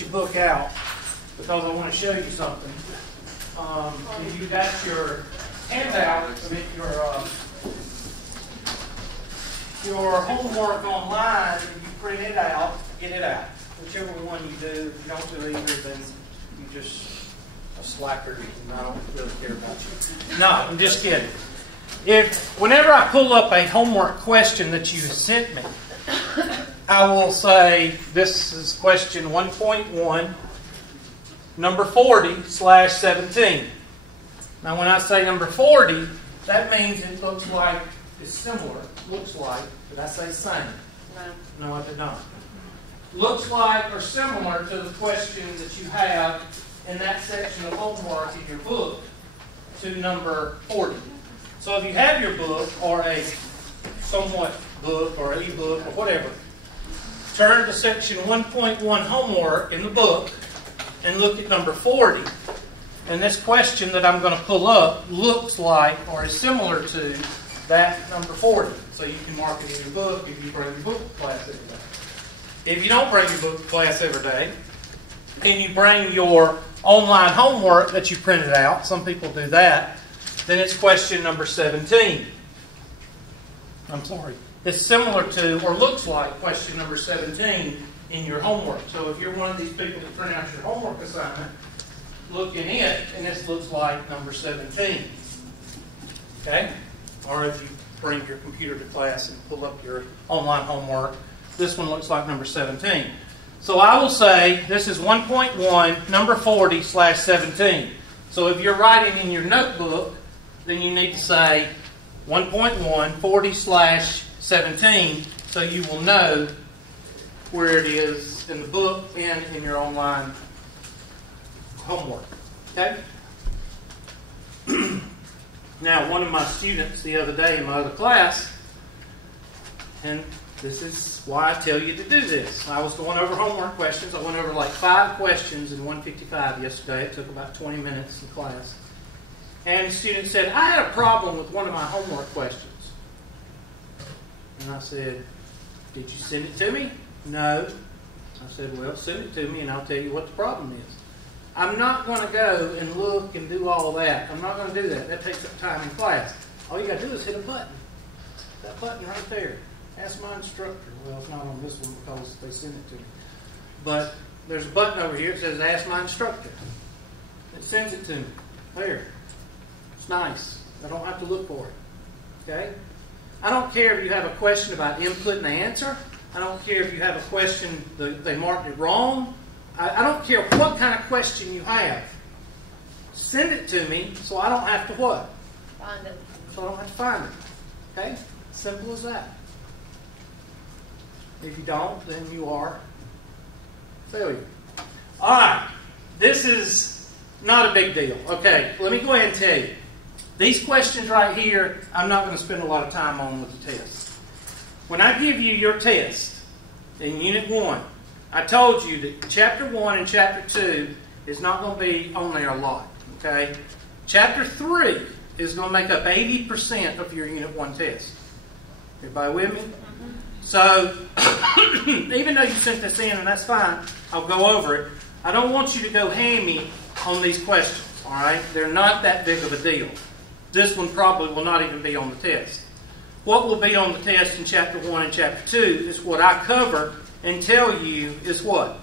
your book out because I want to show you something. If you got your handout, your homework online, if you print it out, get it out. Whichever one you do. If you don't do either, then you just a slacker and I don't really care about you. No, I'm just kidding. Whenever I pull up a homework question that you sent me, I will say this is question 1.1, number 40/17. Now when I say number 40, that means it looks like it's similar. Looks like, did I say same? No, I did not. Looks like or similar to the question that you have in that section of homework in your book to number 40. So if you have your book or a somewhat book or e-book or whatever, turn to section 1.1 homework in the book and look at number 40. And this question that I'm going to pull up looks like or is similar to that number 40. So you can mark it in your book if you bring your book to class every day. If you don't bring your book to class every day, and you bring your online homework that you printed out, some people do that, then it's question number 17. I'm sorry. It's similar to or looks like question number 17 in your homework. So if you're one of these people that print out your homework assignment, look in it, and this looks like number 17. Okay? Or if you bring your computer to class and pull up your online homework, this one looks like number 17. So I will say this is 1.1, number 40/17. So if you're writing in your notebook, then you need to say 1.1, 40/17, so you will know where it is in the book and in your online homework. Okay? Now, one of my students the other day in my other class, and this is why I tell you to do this. I was going over homework questions. I went over like 5 questions in 155 yesterday. It took about 20 minutes in class. And the student said, I had a problem with one of my homework questions. And I said, did you send it to me? No. I said, well, send it to me and I'll tell you what the problem is. I'm not going to go and look and do all that. I'm not going to do that. That takes up time in class. All you got to do is hit a button. That button right there. Ask my instructor. Well, it's not on this one because they sent it to me. But there's a button over here that says Ask My Instructor. It sends it to me. There. It's nice. I don't have to look for it. Okay? I don't care if you have a question about input and answer. I don't care if you have a question that they marked it wrong. I don't care what kind of question you have. Send it to me so I don't have to what? Find it. So I don't have to find it. Okay? Simple as that. If you don't, then you are failure. All right. This is not a big deal. Okay, let me go ahead and tell you. These questions right here, I'm not going to spend a lot of time on with the test. When I give you your test in Unit 1, I told you that Chapter 1 and Chapter 2 is not going to be on there a lot. Okay? Chapter 3 is going to make up 80% of your Unit 1 test. Everybody with me? So, even though you sent this in, and that's fine, I'll go over it. I don't want you to go hammy on these questions. Alright? They're not that big of a deal. This one probably will not even be on the test. What will be on the test in Chapter 1 and Chapter 2 is what I cover and tell you is what?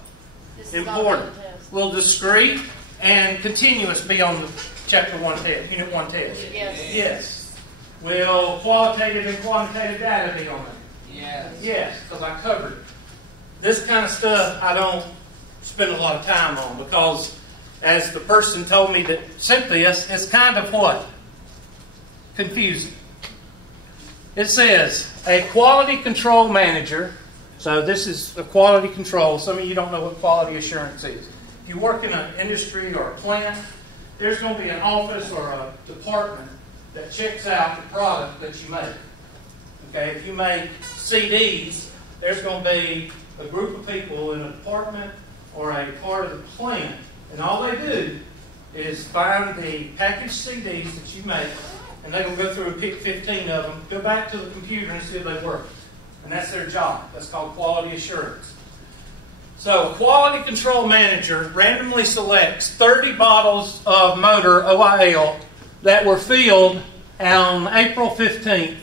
Important. Will discrete and continuous be on the Chapter 1 test, Unit 1 test? Yes. Yes. Will qualitative and quantitative data be on it? Yes. Yes, because I covered it. This kind of stuff I don't spend a lot of time on because, as the person told me that sent this, it's kind of what? Confusing. It says, a quality control manager. So this is a quality control. Some of you don't know what quality assurance is. If you work in an industry or a plant, there's going to be an office or a department that checks out the product that you make. Okay, if you make CDs, there's going to be a group of people in a department or a part of the plant, and all they do is find the packaged CDs that you make, and they're going to go through and pick 15 of them, go back to the computer and see if they work. And that's their job. That's called quality assurance. So a quality control manager randomly selects 30 bottles of motor OIL that were filled on April 15th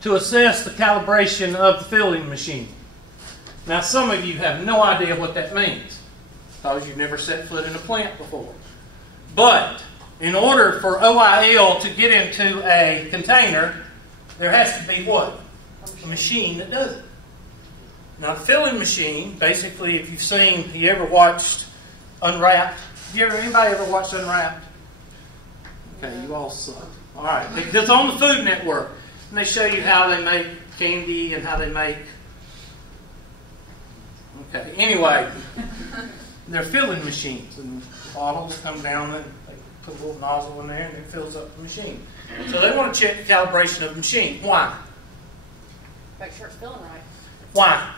to assess the calibration of the filling machine. Now some of you have no idea what that means because you've never set foot in a plant before. But in order for OIL to get into a container, there has to be what? A machine that does it. Now, the filling machine, basically, if you've seen, you ever watched Unwrapped? Anybody ever watched Unwrapped? Okay, you all suck. All right, it's on the Food Network, and they show you how they make candy and how they make. Okay, anyway, they're filling machines, and the bottles come down and they put a little nozzle in there, and it fills up the machine. So they want to check the calibration of the machine. Why? Make sure it's filling right. Why?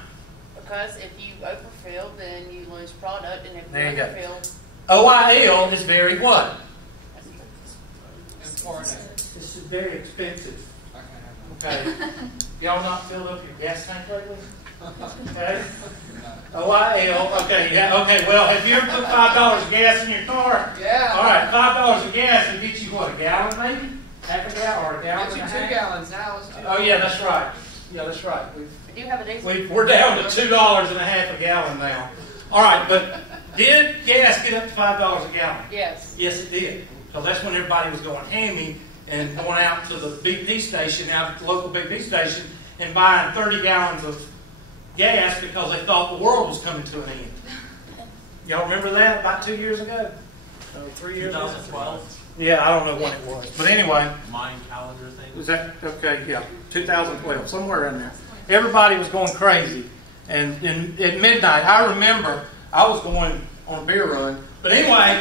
Because if you overfill, then you lose product, and if you There you go. underfill, OIL is very what? Important. This is very expensive. Okay. Y'all not filled up your gas tank lately? Okay. OIL. Okay. Yeah. Okay. Well, have you ever put $5 of gas in your car? Yeah. All right. $5 of gas will get you what? A gallon, maybe? Half a gallon or a gallon? Get you and a 2 half? gallons now. It's 2 Oh yeah, that's right. Yeah, that's right. we do have a diesel. We're down to $2.50 a gallon now. All right, but did gas get up to $5 a gallon? Yes. Yes, it did. So that's when everybody was going hammy and going out to the BP station, out at the local BP station, and buying 30 gallons of gas because they thought the world was coming to an end. Y'all remember that about 2 years ago? 3 years ago? 2012. Yeah, I don't know when it was. But anyway. Mind calendar thing. Was that okay? Yeah, 2012, somewhere in there. Everybody was going crazy, and at midnight, I remember I was going on a beer run. But anyway,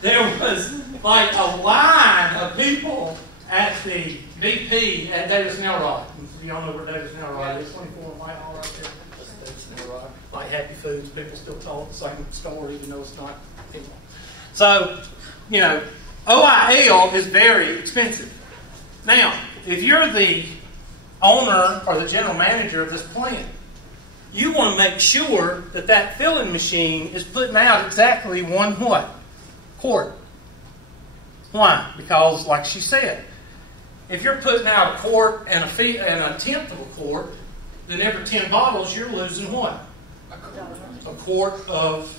there was like a line of people at the BP at Davis and Elrod. Y'all know where Davis and Elrod is? 24 in Whitehall right there. That's Davis and Elrod. Like Happy Foods, people still tell the same story, even though it's not. Anyway. So, you know, OIL is very expensive. Now, if you're the owner or the general manager of this plant, you want to make sure that that filling machine is putting out exactly one what? Quart. Why? Because, like she said, if you're putting out a quart and a tenth of a quart, then every 10 bottles you're losing what? A quart of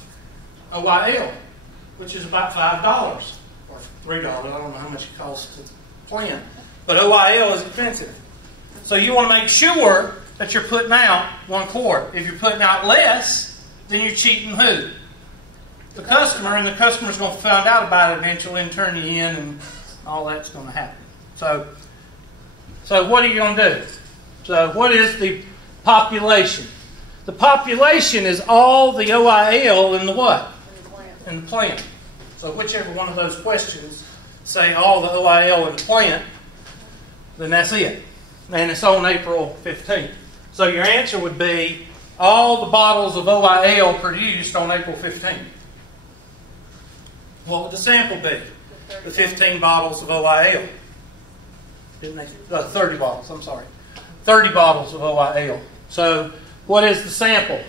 OIL, which is about $5 or $3. I don't know how much it costs to plant. But OIL is expensive. So you want to make sure that you're putting out 1 quart. If you're putting out less, then you're cheating who? The customer, and the customer's going to find out about it eventually and turn you in, and all that's going to happen. So what are you going to do? So what is the population? The population is all the OIL in the what? In the plant. So whichever one of those questions say all the OIL in the plant, then that's it. And it's on April 15th. So your answer would be all the bottles of OIL produced on April 15th. What would the sample be? The 15 bottles of OIL. Didn't they? 30 bottles, I'm sorry. 30 bottles of OIL. So what is the sample?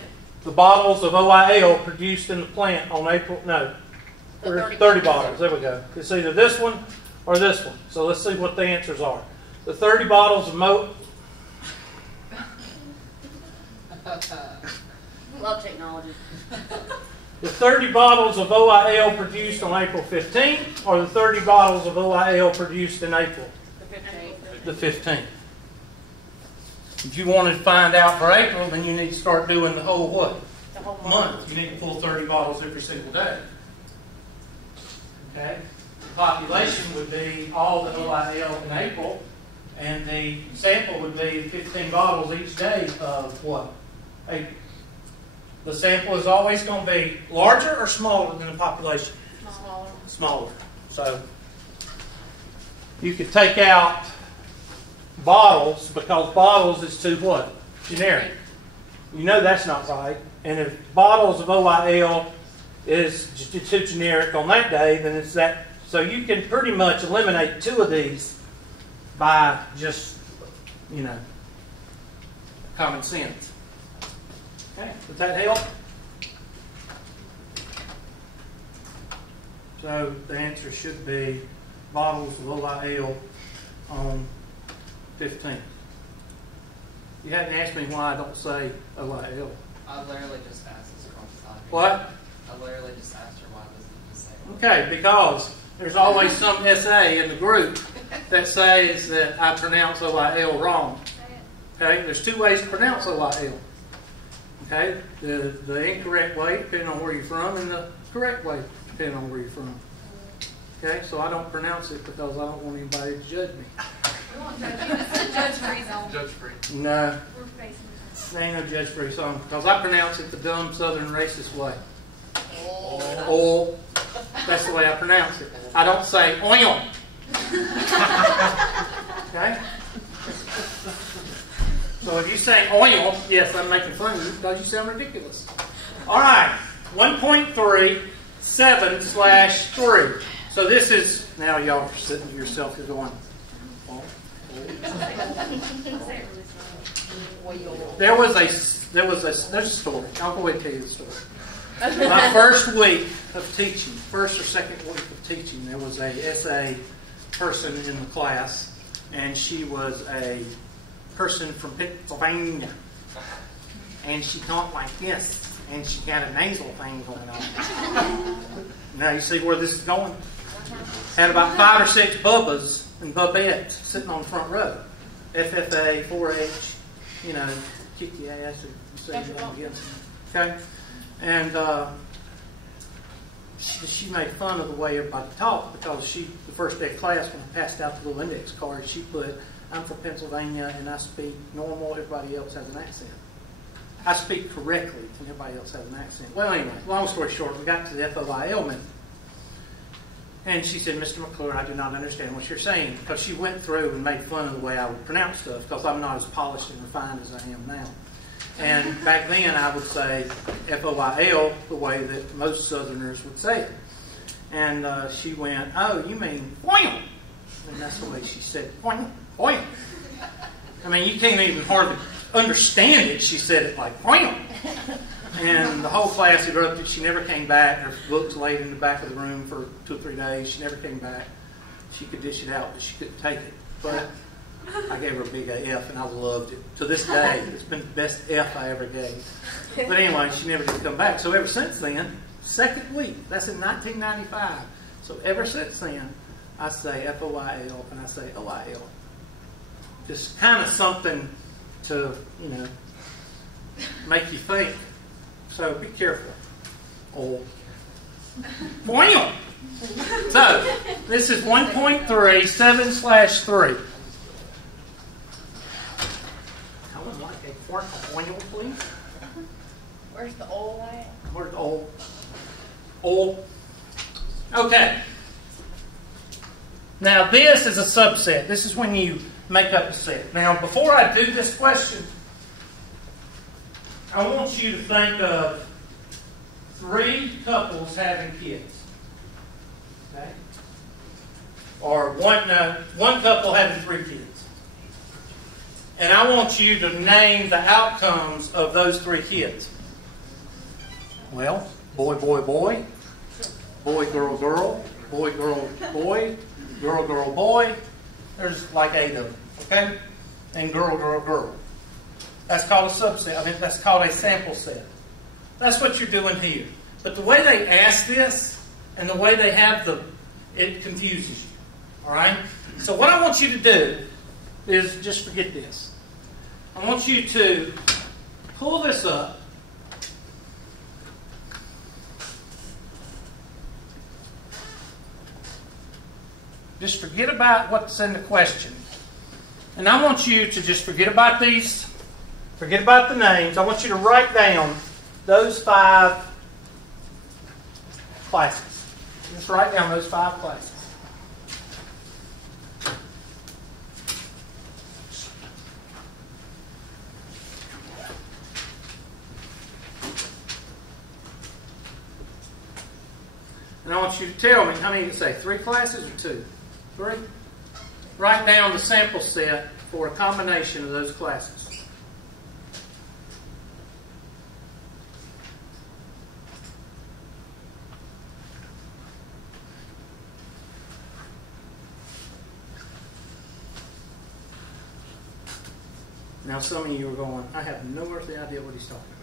The bottles of OIL produced in the plant on April, no, 30 bottles. There we go. It's either this one or this one. So let's see what the answers are. The 30 bottles of Love technology. The 30 bottles of OIL produced on April 15th, or the 30 bottles of OIL produced in April? The 15th. The 15th. If you wanted to find out for April, then you need to start doing the whole what? The whole Month. You need to pull 30 bottles every single day. Okay? The population would be all the OIL in April, and the sample would be 15 bottles each day of what? April. The sample is always going to be larger or smaller than the population? Smaller. Smaller. So you could take out bottles because bottles is too what? Generic. You know that's not right. And if bottles of OIL is too generic on that day, then it's that. So you can pretty much eliminate 2 of these by just, common sense. Okay, does that help? So the answer should be bottles of OIL on 15. You hadn't asked me why I don't say OIL. I literally just asked this girl. What? I literally just asked her why doesn't it just say OIL? Okay, because there's always some SA in the group that says that I pronounce OIL wrong. Okay, there's two ways to pronounce OIL. Okay, the incorrect way, depending on where you're from, and the correct way, depending on where you're from. Okay, so I don't pronounce it because I don't want anybody to judge me. We won't judge you. It's a judge-free zone. Judge-free. No, We're facing it. there ain't no judge-free song because I pronounce it the dumb Southern racist way. Oh. Oil. That's the way I pronounce it. I don't say oil. Okay? So if you say oil, yes, I'm making fun of you because you sound ridiculous. All right. 1.3, 7/3. So this is, now y'all are sitting to yourself, you're going, oh. There's a story. I'll go ahead and tell you the story. My first week of teaching, first or second week of teaching, there was a SA person in the class, and she was a person from Pennsylvania. And she talked like this, and she had a nasal thing going on. Now you see where this is going? Had about 5 or 6 bubbas and bubettes sitting on the front row. FFA, 4-H, you know, kick your ass or you say anything against them. Okay? And she made fun of the way everybody talked because the first day of class, when I passed out the little index card, she put, I'm from Pennsylvania and I speak normal, everybody else has an accent. I speak correctly and everybody else has an accent. Well, anyway, long story short, we got to the FOIL minute. And she said, Mr. McClure, I do not understand what you're saying. Because she went through and made fun of the way I would pronounce stuff because I'm not as polished and refined as I am now. And back then I would say FOIL the way that most Southerners would say it. And she went, oh, you mean oil. And that's the way she said oil. Oil. I mean, you can't even hardly understand it. She said it like oil. And the whole class erupted. She never came back. Her books laid in the back of the room for 2 or 3 days. She never came back. She could dish it out, but she couldn't take it. But I gave her a big F, and I loved it. To this day, it's been the best F I ever gave. But anyway, she never did come back. So ever since then, second week, that's in 1995. So ever since then, I say FOIL and I say OIL. Just kind of something to, you know, make you think. So be careful. Oh. Oil. So this is 1.3, 7/3. I would like a quart of oil, please. Where's the oil at? Where's the oil? Oil. Okay. Now this is a subset. This is when you make up a set. Now before I do this question, I want you to think of 3 couples having kids. Okay? Or one couple having 3 kids. And I want you to name the outcomes of those 3 kids. Well, boy, boy, boy. Boy, girl, girl. Boy, girl, boy. Girl, girl, boy. There's like 8 of them. Okay? And girl, girl, girl. That's called a subset. I mean, that's called a sample set. That's what you're doing here. But the way they ask this and the way they have it confuses you. All right? So what I want you to do is just forget this. I want you to pull this up. Just forget about what's in the question. And I want you to just forget about these. Forget about the names. I want you to write down those 5 classes. Just write down those 5 classes. And I want you to tell me, how many did it say? 3 classes or 2? 3? Write down the sample set for a combination of those classes. Now some of you are going, I have no earthly idea what he's talking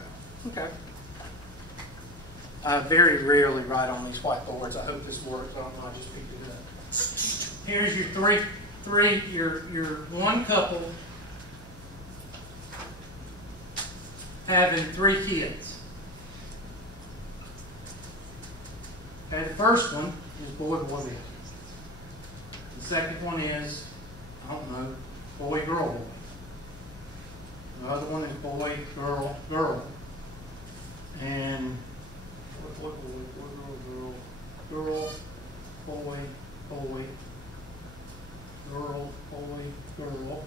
about. Okay. I very rarely write on these whiteboards. I hope this works. I don't know, I just picked it up. Here's your your one couple having 3 kids. Okay, the first one is boy, boy, boy. The second one is, I don't know, boy, girl, boy. The other one is boy, girl, girl. And boy, boy, boy, girl, girl, boy, boy, girl, boy, girl.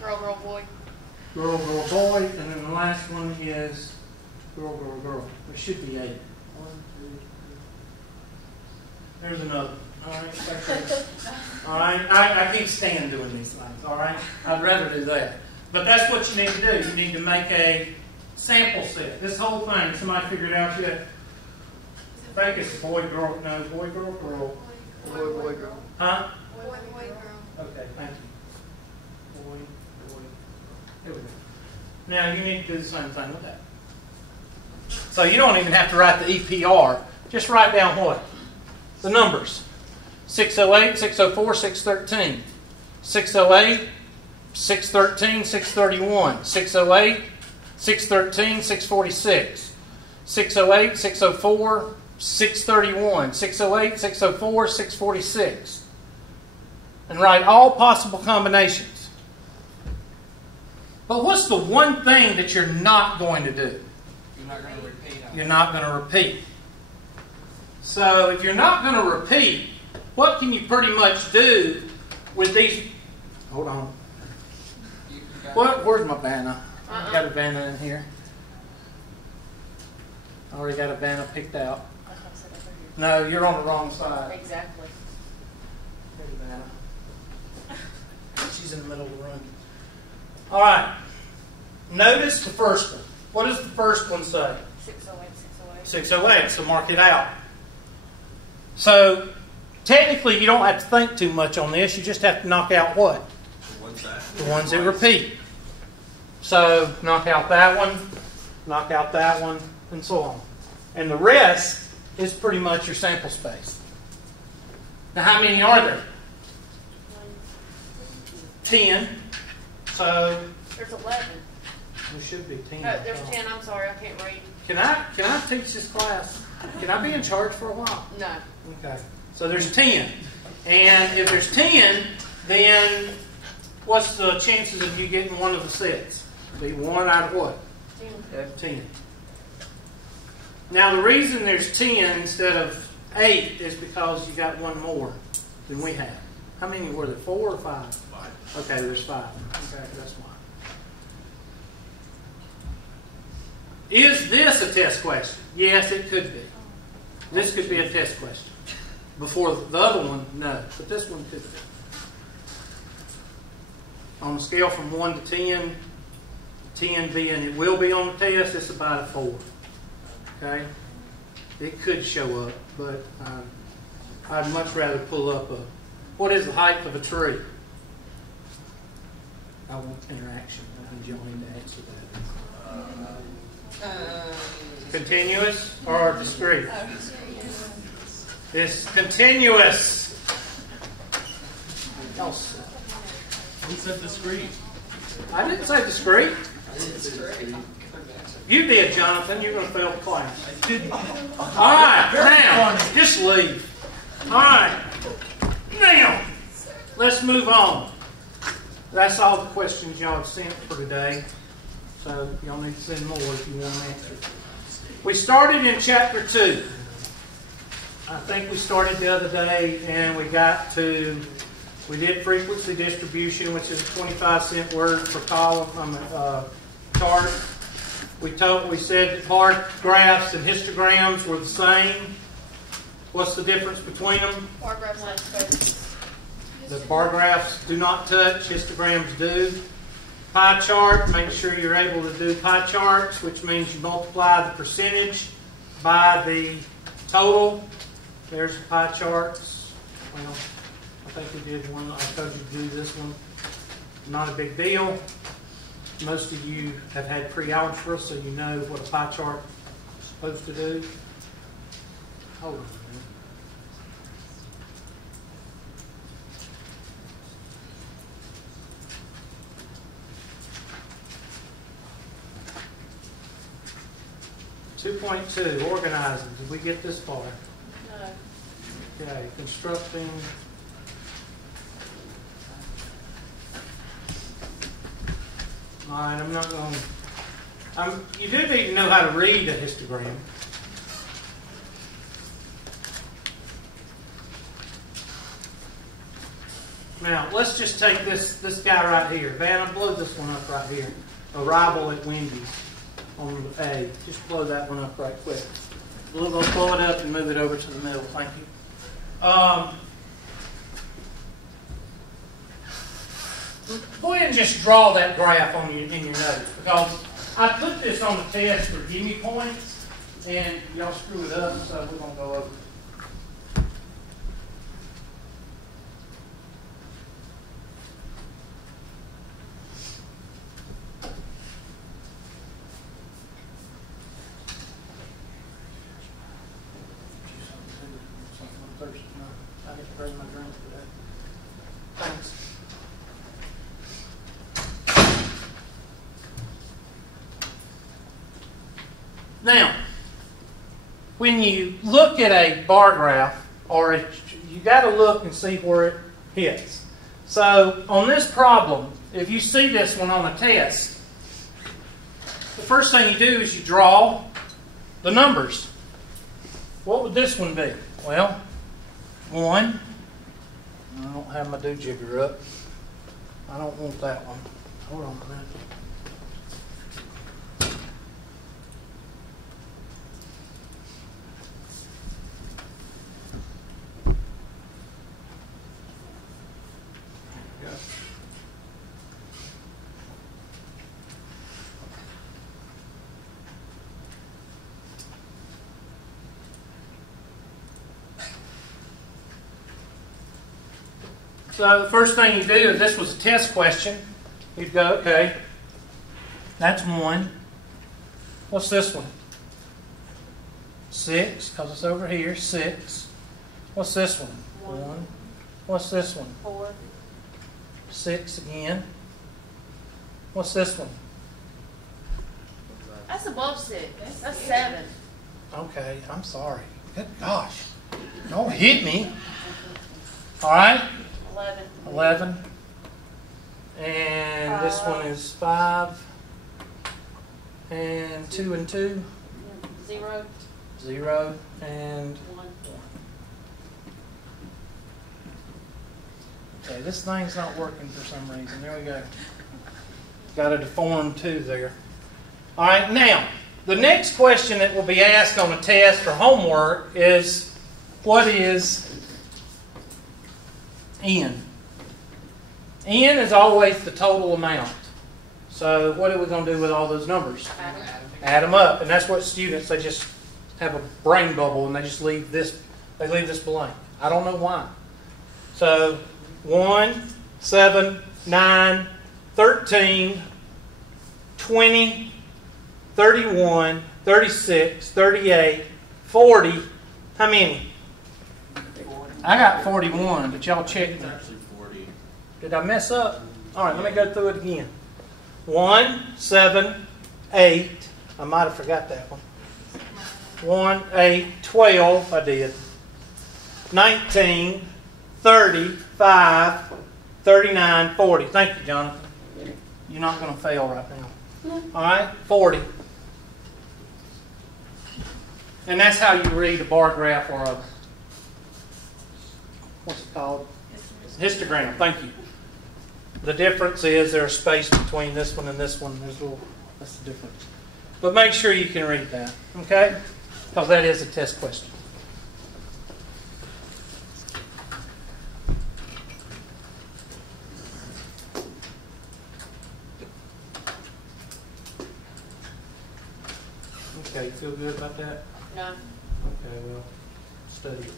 Girl, girl, boy. Girl, girl, boy. And then the last one is girl, girl, girl. There should be 8. 1, 2, 3. There's another. All right. All right. I can't stand doing these things. All right. I'd rather do that. But that's what you need to do. You need to make a sample set. This whole thing, somebody figured out yet? I think it's boy, girl. No, boy, girl, girl. Boy, boy, girl. Huh? Boy, boy, girl. Okay, thank you. Boy, boy. There we go. Now you need to do the same thing with that. So you don't even have to write the EPR. Just write down what? The numbers. 608, 604, 613. 608, 613, 631. 608, 613, 646. 608, 604, 631. 608, 604, 646. And write all possible combinations. But what's the one thing that you're not going to do? You're not going to repeat. You're not going to repeat. So if you're not going to repeat, what can you pretty much do with these? Hold on. Where's my banner? I got a banner in here. I already got a banner picked out. No, you're on the wrong side. Exactly. There's a banner. She's in the middle of the room. All right. Notice the first one. What does the first one say? 608, 608. 608. So mark it out. So technically, you don't have to think too much on this. You just have to knock out what? The ones that repeat. So knock out that one, knock out that one, and so on. And the rest is pretty much your sample space. Now, how many are there? 10. So There's 11. there should be 10. No, there's 10. I'm sorry, I can't read. Can I teach this class? Can I be in charge for a while? No. Okay. So there's 10. And if there's 10, then what's the chances of you getting one of the sets? Be 1 out of what? 10. Now the reason there's 10 instead of 8 is because you got one more than we have. How many were there? 4 or 5? 5. Okay, there's 5. Okay, that's why. Is this a test question? Yes, it could be. This could be a test question. Before the other one, no. But this one could be. On a scale from 1 to 10, 10 being it will be on the test, it's about a 4. Okay? It could show up, but I'd much rather pull up a... What is the height of a tree? I want interaction. I need y'all to answer that. Continuous or discrete? It's continuous. Y'all suck. Who said discrete? I didn't say discrete. You did, Jonathan. You're going to fail the class. I didn't. All right, now, just leave. All right. Now, let's move on. That's all the questions y'all have sent for today. So y'all need to send more if you want to answer. We started in chapter 2. I think we started the other day and we did frequency distribution, which is a 25-cent word per column chart. We said that bar graphs and histograms were the same. What's the difference between them? Bar graphs like space. The bar graphs do not touch, histograms do. Pie chart, make sure you're able to do pie charts, which means you multiply the percentage by the total. There's the pie charts. Well, I think we did one. I told you to do this one. Not a big deal. Most of you have had pre-algebra, so you know what a pie chart is supposed to do. Hold on a minute. .2, organizing. Did we get this far? No. Okay, constructing. All right, I'm not going to. You do need to know how to read a histogram. Now, let's just take this guy right here. Vanna, blow this one up right here. Arrival at Wendy's on A. Just blow that one up right quick. We'll blow it up and move it over to the middle. Thank you. Go ahead and just draw that graph in your notes, because I put this on the test for give me points, and y'all screw it up, so we're going to go over it. I didn't bring my drink today. Thanks. Now, when you look at a bar graph, you got to look and see where it hits. So, on this problem, if you see this one on a test, the first thing you do is you draw the numbers. What would this one be? Well, 1. I don't have my do-jigger up. I don't want that one. Hold on a minute. So the first thing you do, if this was a test question, you'd go, okay, that's 1. What's this one? 6, because it's over here, 6. What's this one? 1. What's this one? 4. 6 again. What's this one? That's above 6. That's 7. Okay, I'm sorry. Good gosh. Don't hit me. All right? 11. And this one is 5. And 2 and 2? 0. 0 and 1. Okay, this thing's not working for some reason. There we go. Got a deformed 2 there. All right, now, the next question that will be asked on a test or homework is, what is N? N is always the total amount. So what are we going to do with all those numbers? Add them up. And that's what students, they just have a brain bubble and they just leave this blank. I don't know why. So 1, 7, 9, 13, 20, 31, 36, 38, 40. How many? I got 41, but y'all check me. It's actually 40. Did I mess up? All right, let me go through it again. 1, 7, 8. I might have forgot that one. 1, 8, 12. I did. 19, 35, 39, 40. Thank you, Jonathan. You're not going to fail right now. All right, 40. And that's how you read a bar graph or a, what's it called? Histogram. Thank you. The difference is there's space between this one and this one. That's the difference. But make sure you can read that, okay? Because that is a test question. Okay, you feel good about that? No. Okay, well, study it.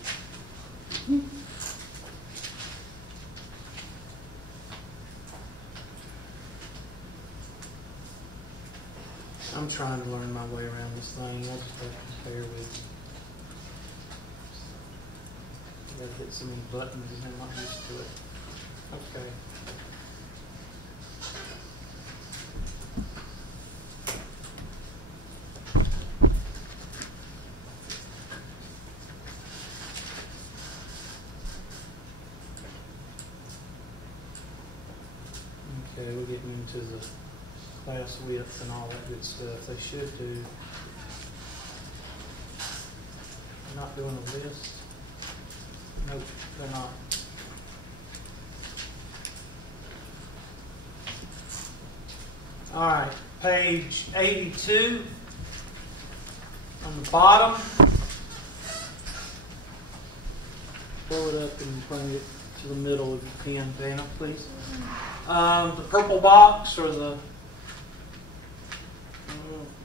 I'm trying to learn my way around this thing. I just have to bear with me. I gotta hit so many buttons and I'm not used to it. Okay. Okay, we're getting into the class width and all that good stuff. They should do. They're not doing a list. Nope, they're not. All right, page 82 on the bottom. Pull it up and bring it to the middle of your pen, Dana, please. The purple box or the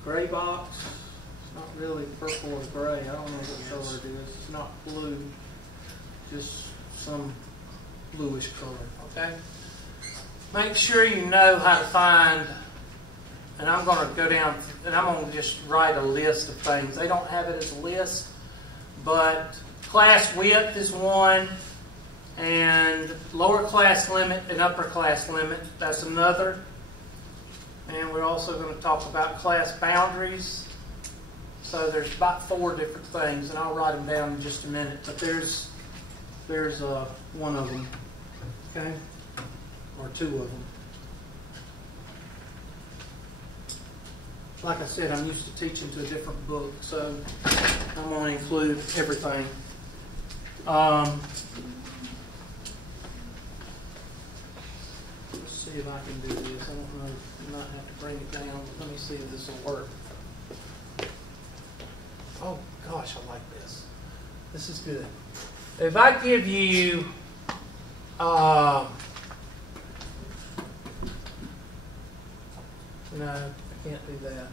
gray box. It's not really purple or gray. I don't know what color it is. It's not blue. Just some bluish color. Okay? Make sure you know how to find, and I'm going to go down and I'm going to just write a list of things. They don't have it as a list, but class width is one. And lower class limit and upper class limit, that's another. And we're also going to talk about class boundaries. So there's about 4 different things, and I'll write them down in just a minute. But there's one of them, okay, or 2 of them. Like I said, I'm used to teaching to a different book, so I'm going to include everything. See if I can do this. I don't know. I might have to bring it down. Let me see if this will work. Oh gosh, I like this. This is good. If I give you no, I can't do that.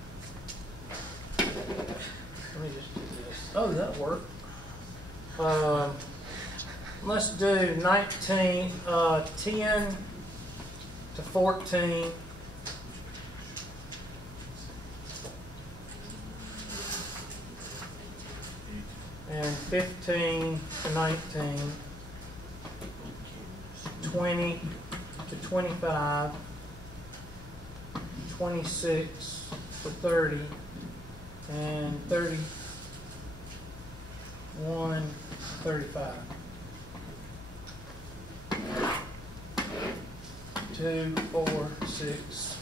Let me just do this. Oh, that worked. Let's do 10 to 14, and 15 to 19, 20 to 25, 26 to 30, and 31 to 35. 2, 4, 6,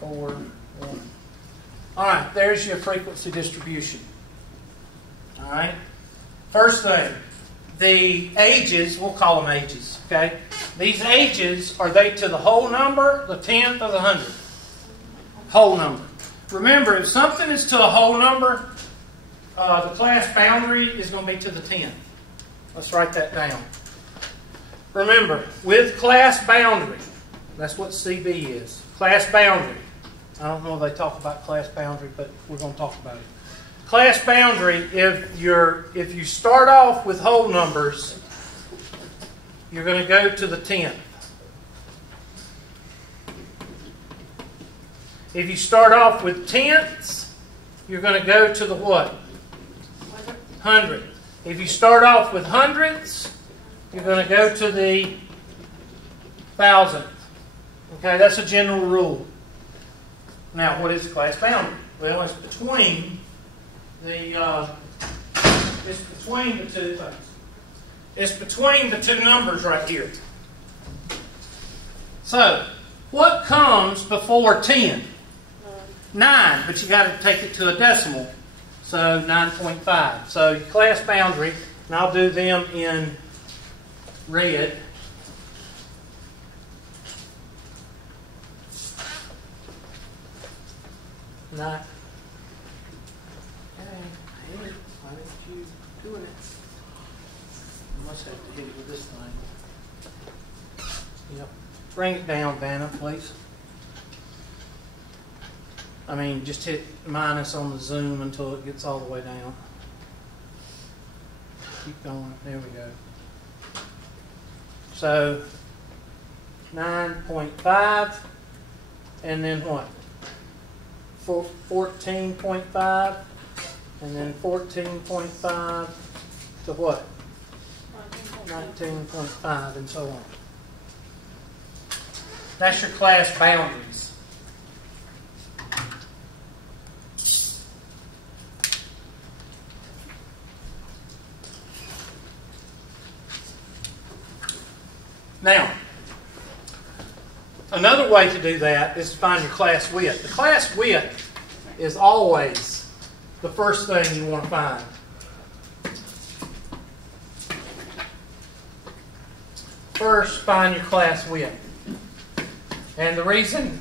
4, 1. All right, there's your frequency distribution. All right. First thing, the ages, we'll call them ages, okay? These ages, are they to the whole number, the 10th, or the 100th? Whole number. Remember, if something is to a whole number, the class boundary is going to be to the 10th. Let's write that down. Remember, with class boundary, that's what CB is. Class boundary. I don't know if they talk about class boundary, but we're going to talk about it. Class boundary, if you start off with whole numbers, you're going to go to the 10th. If you start off with tenths, you're going to go to the what? 100. If you start off with hundredths, you're going to go to the 1000th. Okay, that's a general rule. Now, what is the class boundary? Well, it's between the two things. It's between the two numbers right here. So, what comes before 10? 9, but you got to take it to a decimal. So 9.5. So your class boundary, and I'll do them in red. Not. Hey, why didn't you do it? I must have to hit it with this thing. Yep. Bring it down, Vanna, please. I mean, just hit minus on the zoom until it gets all the way down. Keep going. There we go. So, 9.5, and then what? 14.5, and then 14.5 to what? 19.5, and so on. That's your class boundaries. Now, another way to do that is to find your class width. The class width is always the first thing you want to find. First, find your class width. And the reason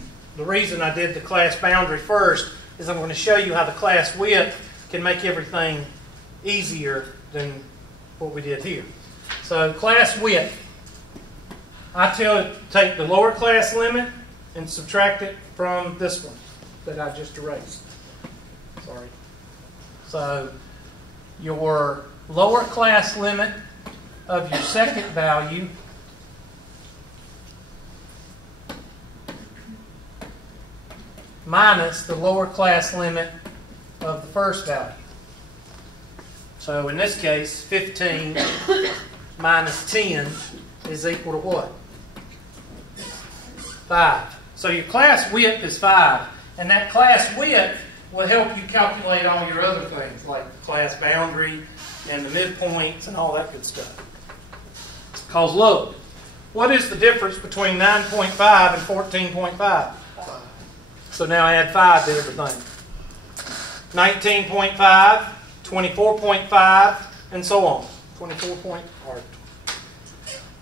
I did the class boundary first is I'm going to show you how the class width can make everything easier than what we did here. So, class width. I tell it to take the lower class limit and subtract it from this one that I just erased. Sorry. So your lower class limit of your second value minus the lower class limit of the first value. So in this case, 15 minus 10 is equal to what? 5. So your class width is 5. And that class width will help you calculate all your other things, like the class boundary and the midpoints and all that good stuff. Because look, what is the difference between 9.5 and 14.5? So now I add 5 to everything. 19.5, 24.5, and so on. 24 point, or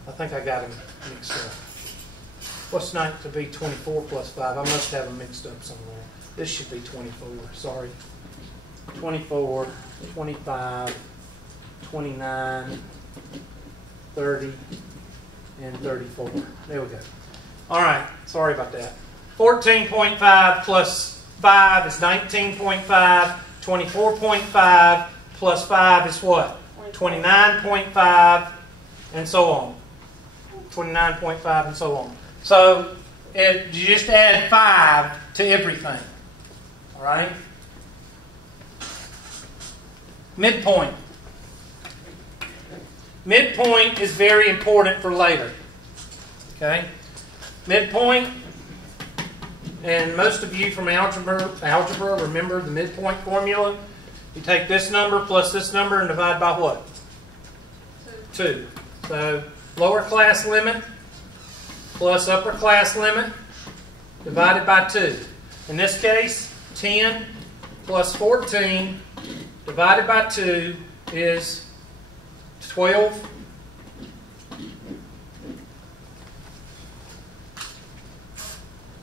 I think I got them mixed up. What's not to be 24 plus 5? I must have them mixed up somewhere. This should be 24, sorry. 24, 25, 29, 30, and 34. There we go. All right, sorry about that. 14.5 plus 5 is 19.5. 24.5 plus 5 is what? 29.5, and so on. 29.5 and so on. So you just add 5 to everything. All right? Midpoint. Midpoint is very important for later. Okay? Midpoint, and most of you from algebra remember the midpoint formula. You take this number plus this number and divide by what? 2. So lower class limit plus upper class limit divided by 2. In this case, 10 plus 14 divided by 2 is 12.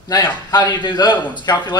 Now, how do you do the other ones? Calculate